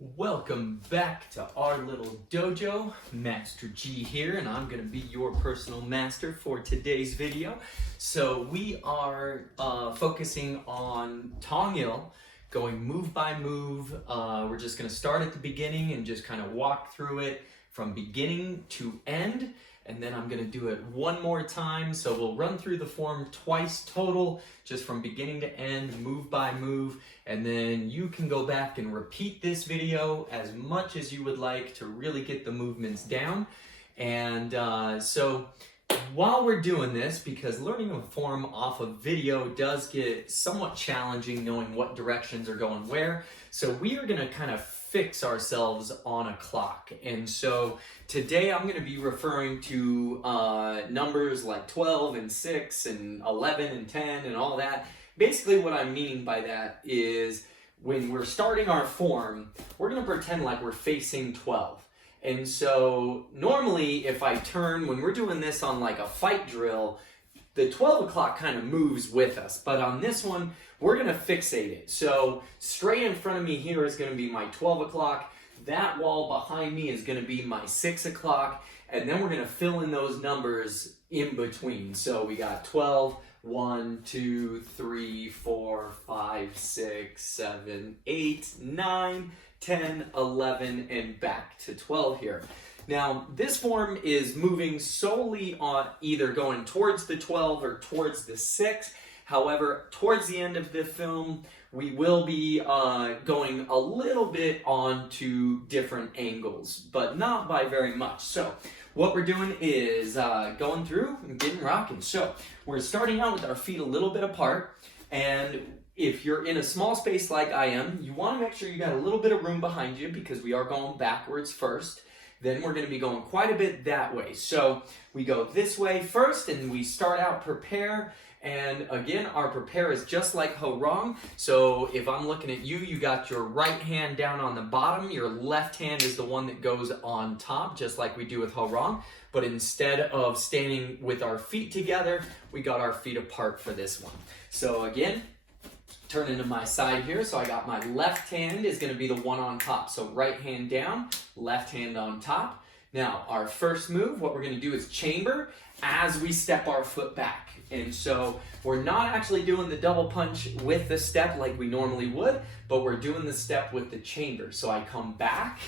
Welcome back to our little dojo. Master G here, and I'm going to be your personal master for today's video. So we are focusing on TONG, going move by move. We're just going to start at the beginning and just kind of walk through it from beginning to end. And then I'm going to do it one more time. So we'll run through the form twice total, just from beginning to end, move by move. And then you can go back and repeat this video as much as you would like to really get the movements down. And so while we're doing this, because learning a form off of video does get somewhat challenging knowing what directions are going where. So we are going to kind of fix ourselves on a clock. And so today I'm going to be referring to numbers like 12 and 6 and 11 and 10 and all that. Basically what I'm meaning by that is when we're starting our form, we're going to pretend like we're facing 12. And so normally if I turn, when we're doing this on like a fight drill, the 12 o'clock kind of moves with us. But on this one, we're going to fixate it. So straight in front of me here is going to be my 12 o'clock. That wall behind me is going to be my 6 o'clock. And then we're going to fill in those numbers in between. So we got 12, 1, 2, 3, 4, 5, 6, 7, 8, 9, 10, 11, and back to 12 here. Now, this form is moving solely on either going towards the 12 or towards the 6. However, towards the end of the film, we will be going a little bit on to different angles, but not by very much. So what we're doing is going through and getting rocking. So we're starting out with our feet a little bit apart, and if you're in a small space like I am, you want to make sure you got a little bit of room behind you because we are going backwards first. Then we're going to be going quite a bit that way. So we go this way first and we start out prepare. And again, our prepare is just like ho rong. So if I'm looking at you, you got your right hand down on the bottom. Your left hand is the one that goes on top, just like we do with ho rong. But instead of standing with our feet together, we got our feet apart for this one. So again, turning to my side here. So I got my left hand is going to be the one on top. So right hand down, left hand on top. Now our first move, what we're going to do is chamber as we step our foot back. And so we're not actually doing the double punch with the step like we normally would, but we're doing the step with the chamber. So I come back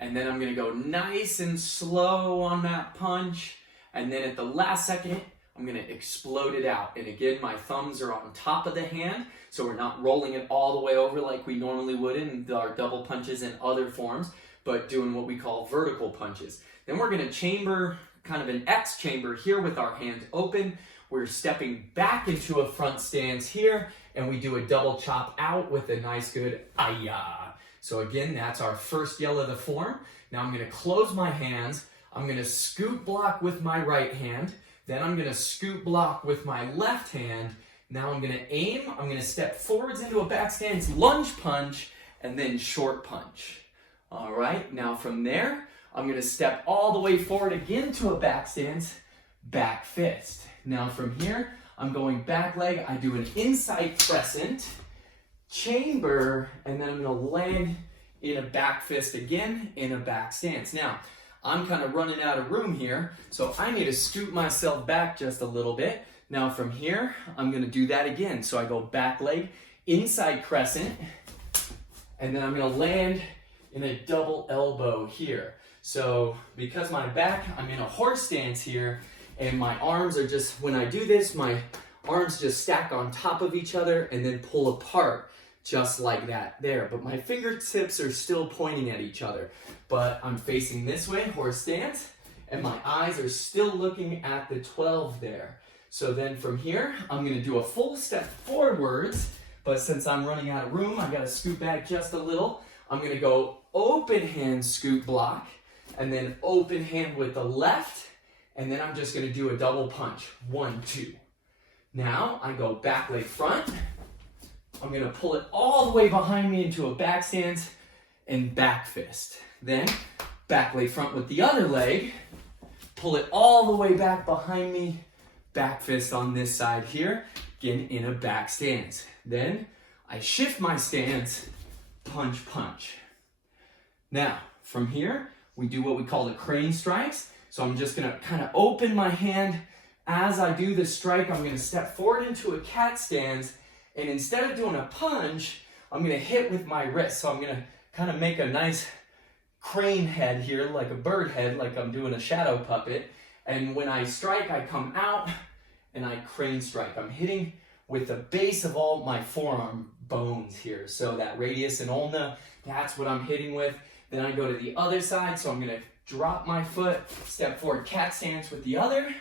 and then I'm going to go nice and slow on that punch. And then at the last second, I'm going to explode it out. And again, my thumbs are on top of the hand, so we're not rolling it all the way over like we normally would in our double punches and other forms, but doing what we call vertical punches. Then we're going to chamber, kind of an X chamber here with our hands open. We're stepping back into a front stance here, and we do a double chop out with a nice good ayah. So again, that's our first yell of the form. Now I'm going to close my hands. I'm going to scoop block with my right hand. Then I'm going to scoop block with my left hand. Now I'm going to aim. I'm going to step forwards into a back stance, lunge punch, and then short punch. All right, now from there, I'm going to step all the way forward again to a back stance, back fist. Now from here, I'm going back leg. I do an inside crescent, chamber, and then I'm going to land in a back fist again in a back stance. Now, I'm kind of running out of room here, so I need to scoot myself back just a little bit. Now from here, I'm going to do that again. So I go back leg, inside crescent, and then I'm going to land in a double elbow here. So because my back, I'm in a horse stance here, and my arms are just, when I do this, my arms just stack on top of each other and then pull apart. Just like that there, but my fingertips are still pointing at each other, but I'm facing this way, horse stance, and my eyes are still looking at the 12 there. So then from here, I'm going to do a full step forwards, but since I'm running out of room, I got to scoot back just a little. I'm going to go open hand scoop block, and then open hand with the left, and then I'm just going to do a double punch, 1, 2. Now I go back leg front. I'm going to pull it all the way behind me into a back stance and back fist. Then back leg front with the other leg, pull it all the way back behind me, back fist on this side here, again in a back stance. Then I shift my stance, punch, punch. Now, from here, we do what we call the crane strikes. So I'm just gonna kind of open my hand. As I do the strike, I'm gonna step forward into a cat stance, and instead of doing a punch, I'm gonna hit with my wrist. So I'm gonna kind of make a nice crane head here, like a bird head, like I'm doing a shadow puppet. And when I strike, I come out and I crane strike. I'm hitting with the base of all my forearm bones here. So that radius and ulna, that's what I'm hitting with. Then I go to the other side, so I'm gonna drop my foot, step forward, cat stance with the other,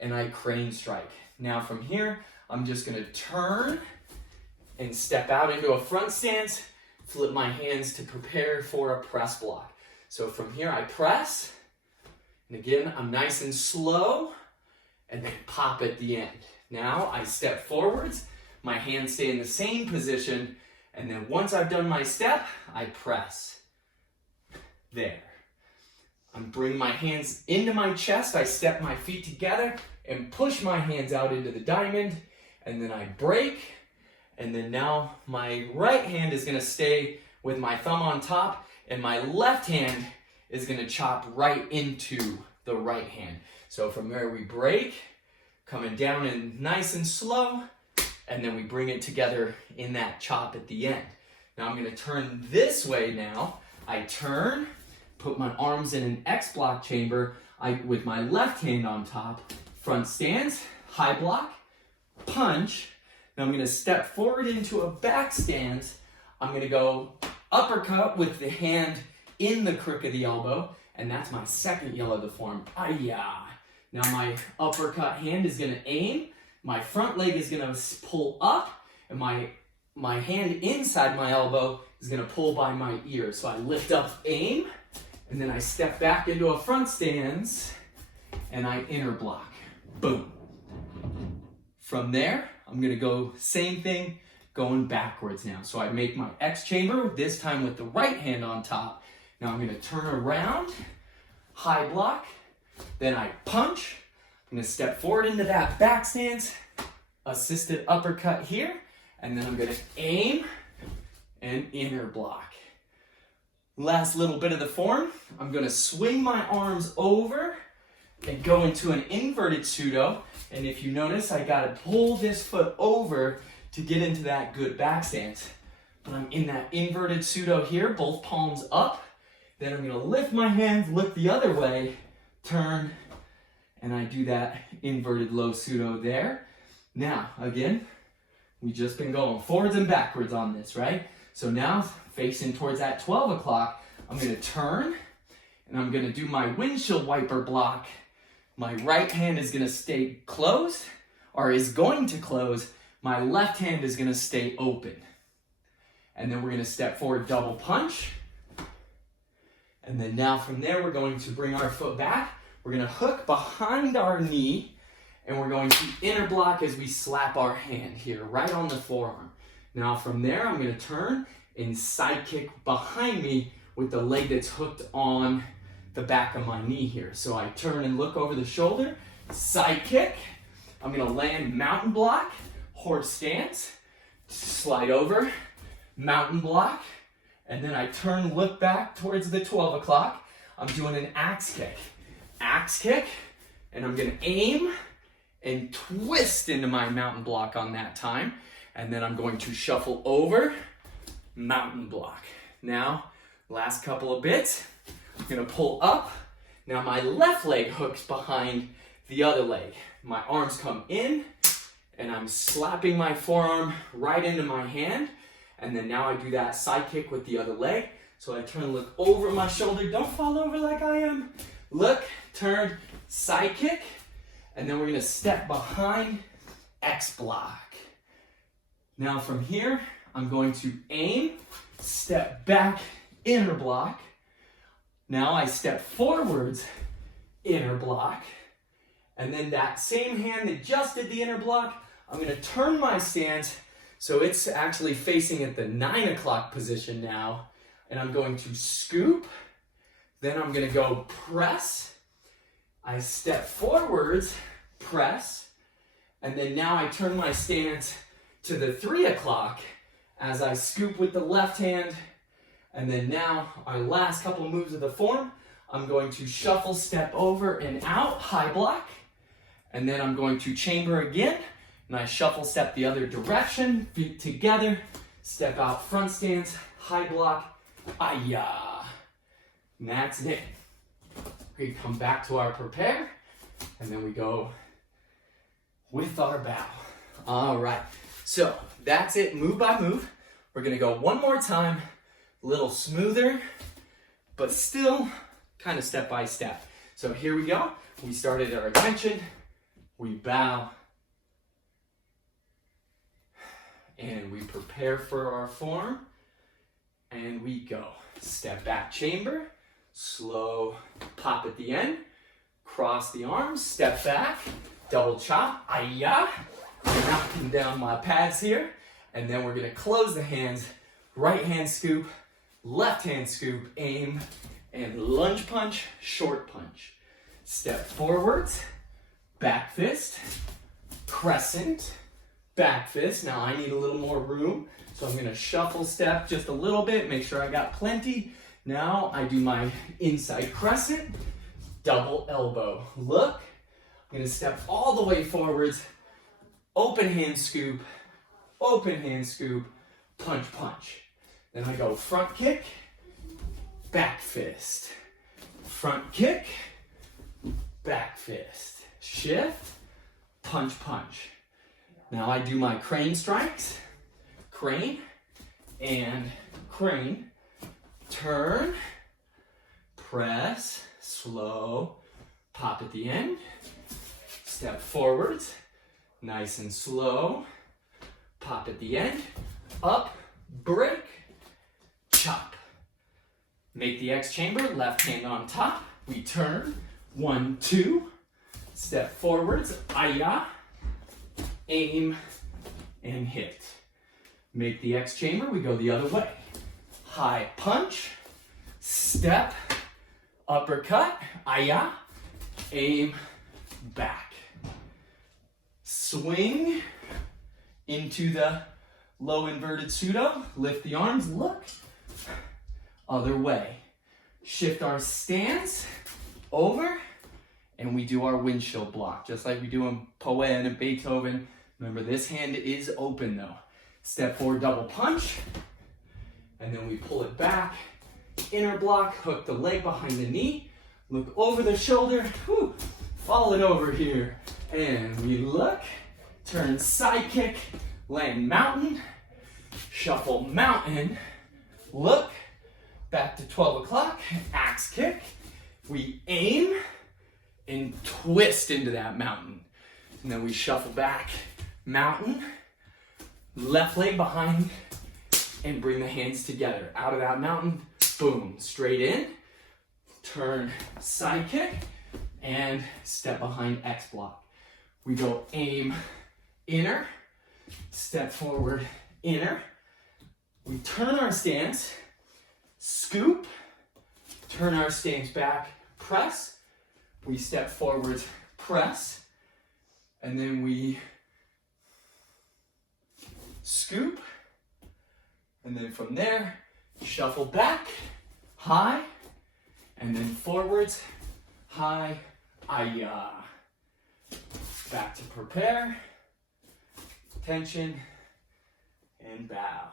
and I crane strike. Now from here, I'm just gonna turn and step out into a front stance, flip my hands to prepare for a press block. So from here, I press, and again, I'm nice and slow, and then pop at the end. Now I step forwards, my hands stay in the same position, and then once I've done my step, I press. There. I'm bringing my hands into my chest, I step my feet together and push my hands out into the diamond, and then I break, and then now my right hand is gonna stay with my thumb on top, and my left hand is gonna chop right into the right hand. So from there we break, coming down and nice and slow, and then we bring it together in that chop at the end. Now I'm gonna turn this way now. I turn, put my arms in an X block chamber with my left hand on top, front stance, high block, punch. Now I'm gonna step forward into a back stance. I'm gonna go uppercut with the hand in the crook of the elbow, and that's my second yellow to form. Ay-ya. Now my uppercut hand is gonna aim, my front leg is gonna pull up, and my hand inside my elbow is gonna pull by my ear. So I lift up, aim, and then I step back into a front stance, and I inner block. Boom. From there, I'm gonna go same thing, going backwards now. So I make my X chamber, this time with the right hand on top. Now I'm gonna turn around, high block, then I punch. I'm gonna step forward into that back stance, assisted uppercut here, and then I'm gonna aim and inner block. Last little bit of the form, I'm gonna swing my arms over and go into an inverted pseudo. And if you notice, I gotta pull this foot over to get into that good back stance. But I'm in that inverted pseudo here, both palms up. Then I'm gonna lift my hands, look the other way, turn, and I do that inverted low pseudo there. Now, again, we've just been going forwards and backwards on this, right? So now, facing towards that 12 o'clock, I'm gonna turn, and I'm gonna do my windshield wiper block. My right hand is gonna stay closed, or is going to close. My left hand is gonna stay open. And then we're gonna step forward, double punch. And then now from there, we're going to bring our foot back. We're gonna hook behind our knee, and we're going to inner block as we slap our hand here, right on the forearm. Now from there, I'm gonna turn and side kick behind me with the leg that's hooked on the back of my knee here. So I turn and look over the shoulder, side kick. I'm gonna land mountain block, horse stance, slide over, mountain block, and then I turn, look back towards the 12 o'clock. I'm doing an axe kick, and I'm gonna aim and twist into my mountain block on that time. And then I'm going to shuffle over, mountain block. Now, last couple of bits, I'm gonna pull up. Now my left leg hooks behind the other leg. My arms come in, and I'm slapping my forearm right into my hand. And then now I do that side kick with the other leg. So I turn and look over my shoulder. Don't fall over like I am. Look, turn, side kick. And then we're gonna step behind, X block. Now from here, I'm going to aim, step back, inner block. Now I step forwards, inner block. And then that same hand that just did the inner block, I'm gonna turn my stance so it's actually facing at the 9 o'clock position now. And I'm going to scoop, then I'm gonna go press. I step forwards, press, and then now I turn my stance to the 3 o'clock as I scoop with the left hand. And then now, our last couple of moves of the form, I'm going to shuffle step over and out, high block. And then I'm going to chamber again. And I shuffle step the other direction, feet together, step out front stance, high block, ayah. And that's it. We come back to our prepare, and then we go with our bow. All right, so that's it, move by move. We're gonna go one more time, a little smoother, but still kind of step by step. So here we go. We started our attention, we bow, and we prepare for our form, and we go. Step back chamber, slow pop at the end, cross the arms, step back, double chop, ayah. Knocking down my pads here, and then we're gonna close the hands, right hand scoop, left hand scoop, aim, and lunge punch, short punch. Step forwards, back fist, crescent, back fist. Now I need a little more room, so I'm gonna shuffle step just a little bit, make sure I got plenty. Now I do my inside crescent, double elbow. Look, I'm gonna step all the way forwards, open hand scoop, punch, punch. Then I go front kick, back fist, front kick, back fist, shift, punch, punch. Now I do my crane strikes, crane and crane, turn, press, slow, pop at the end, step forwards, nice and slow, pop at the end, up, break, chop. Make the X chamber, left hand on top, we turn, 1, 2, step forwards, ayah, aim, and hit. Make the X chamber, we go the other way. High punch, step, uppercut, ayah, aim, back. Swing into the low inverted pseudo, lift the arms, look, other way. Shift our stance over, and we do our windshield block, just like we do in Poet and Beethoven. Remember, this hand is open though. Step forward, double punch, and then we pull it back, inner block, hook the leg behind the knee, look over the shoulder, whew, fall it over here, and we look, turn side kick, land mountain, shuffle mountain, look, back to 12 o'clock, axe kick, we aim, and twist into that mountain. And then we shuffle back, mountain, left leg behind, and bring the hands together. Out of that mountain, boom, straight in, turn side kick, and step behind X block. We go aim, inner, step forward, inner. We turn our stance, scoop, turn our stance back, press. We step forwards, press, and then we scoop, and then from there, shuffle back, high, and then forwards, high, ayah. Back to prepare, tension, and bow.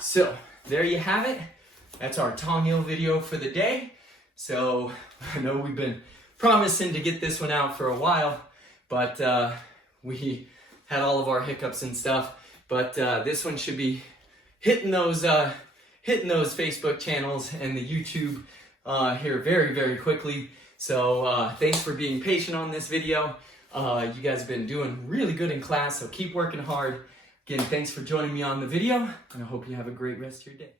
So, there you have it. That's our TONG video for the day. So, I know we've been promising to get this one out for a while, but we had all of our hiccups and stuff. But this one should be hitting those Facebook channels and the YouTube here very, very quickly. So thanks for being patient on this video. You guys have been doing really good in class, so keep working hard. Again, thanks for joining me on the video, and I hope you have a great rest of your day.